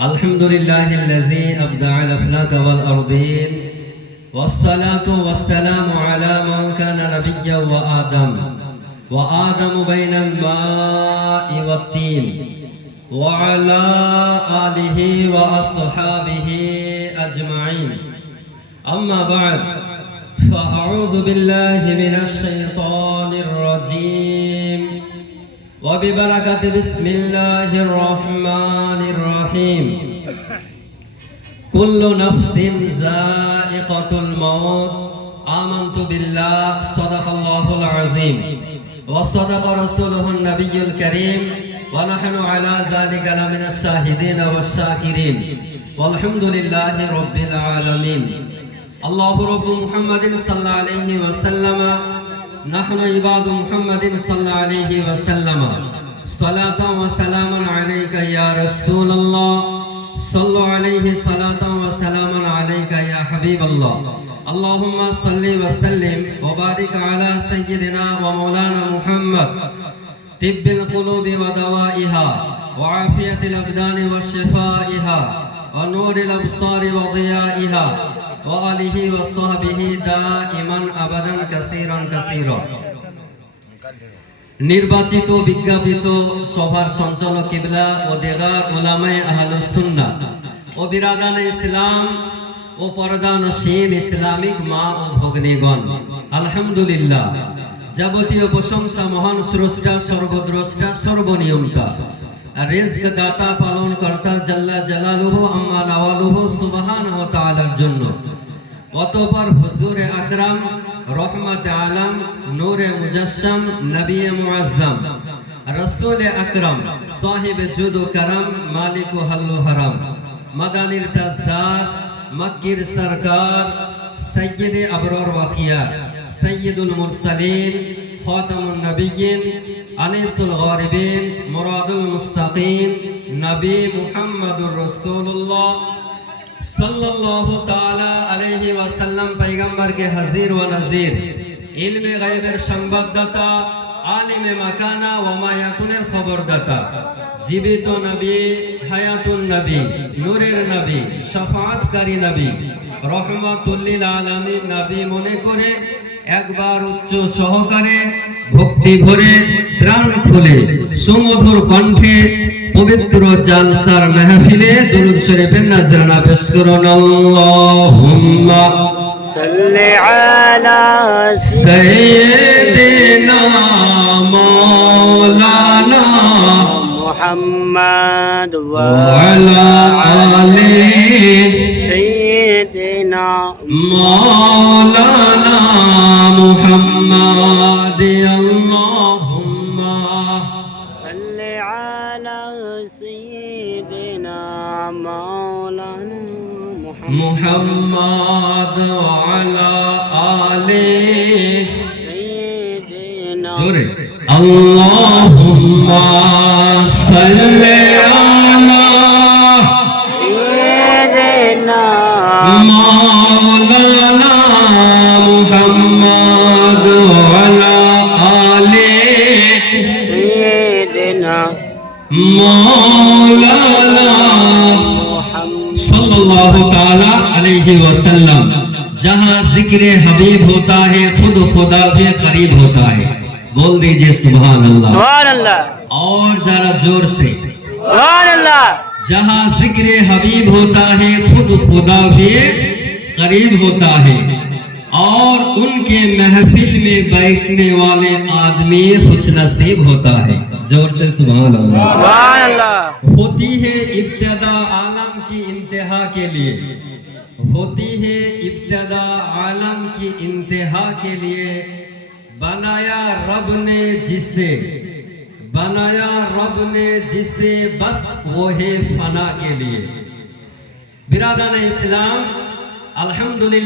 الحمد لله الذي أبدع الأفلاك والأرضين والصلاة والسلام على من كان نبيا وآدم بين الماء والطين وعلى آله وأصحابه أجمعين. أما بعد، فأعوذ بالله من الشيطان الرجيم وببركة بسم الله الرحمن الرحيم. كل نفس ذائقة الموت. آمنت بالله. صدق الله العظيم وصدق رسوله النبي الكريم ونحن على ذلك لمن الشاهدين والشاكرين والحمد لله رب العالمين. الله رب محمد صلى الله عليه وسلم، نحن عباد محمد صلى الله عليه وسلم. صلاة وسلام عليك يا رسول الله، صلوا عليه صلاة وسلام عليك يا حبيب الله. اللهم صل وسلم وبارك على سيدنا ومولانا محمد، طب القلوب ودوائها وعافية الأبدان وشفائها ونور الأبصار وضيائها وآله وصحبه دائما أبدا كثيرا كثيرا. নির্বাচিত বিজ্ঞাপিত সভার সঞ্চালক কিবলা ও দেগার উলামায়ে আহলুস সুন্নাহ ও বিরাদানে ইসলাম ও পর্দানশীল ইসলামিক মা ও ভগ্নীগণ, আলহামদুলিল্লাহ, যাবতীয় প্রশংসা মহান স্রষ্টা, সর্বদ্রষ্টা, সর্বনিয়ন্তা, রিজক দাতা, পালন কর্তা জাল্লা জালালুহু আম্মা নাওয়ালুহু সুবহানাহু ওয়া তাআলার জন্য। অতঃপর হুজুরে আকরাম, রহমতে আলম, নূরে মুজাসসাম, নবী মুআজ্জম, রাসূলে আকরাম, সাহিব জুদ ও করম, মালিক ও হল্লু হারাম, মাদানির তাজদার, মক্কির সরকার, সৈয়দে আবরার ওয়া খিয়ার, সৈয়দুল মুরসালিন, খাতামুন নবিয়্যিন, আনিসুল গারিবিন, মুরাদুল মুস্তাকিন, নবী মুহাম্মদুর রাসূলুল্লাহ সাল্লাল্লাহু তাআলা আলাইহি ওয়াসাল্লাম পয়গম্বরকে হাজির ওয়া নাজির, ইলমে গায়বের সংবাদদাতা, আলিমে মাকানা ওয়া মা ইয়াকুনের খবরদাতা, জীবিত নবী, হায়াতুন নবী, নূরের নবী, শাফাআতকারী নবী, রহমাতুল লিল আলামিন নবী মনে করে একবার উচ্চ সহকারে ভক্তি ভরে প্রাণ খুলে সুমধুর কণ্ঠে পবিত্র জালসার মাহফিলে দরুদ শরীফের নজরানা পেশ করুন। আল্লাহুম্মা সাল্লি আলা সাইয়্যিদিনা মাওলানা মুহাম্মদ ওয়া আলা আলি সাইয়্যিদিনা মাওলানা মুহাম্মদ। আল্লাহুম্মা সাল্লি আলা সাইয়্যিদিনা মাওলানা মুহাম্মদ ওয়া আলা আলি সাইয়্যিদিনা। জোরে আল্লাহুম্মা সাল্লি আলা সাইয়্যিদিনা মাওলানা মুহাম্মদ ওয়া আলা আলি সাইয়্যিদিনা मौलाना सल्लल्लाहु ताला अलैहि वसल्लम। जहाँ जिक्र हबीब होता है खुद खुदा भी करीब होता है। बोल दीजिए सुभान अल्लाह, सुभान अल्लाह, और जरा जोर से सुभान अल्लाह। जहाँ जिक्र हबीब होता है खुद खुदा भी करीब होता है, और उनके महफिल में बैठने वाले आदमी खुशनसीब होता है। जोर से सुभान अल्लाह, सुभान अल्लाह। होती है इब्तिदा आलम की इंतहा के लिए, होती है इब्तिदा आलम की इंतहा के लिए। बनाया रब ने जिसे, बनाया रब ने जिसे, बस वो है फना के लिए। बिरादर इस्लाम, अल्हम्दुलिल्लाह।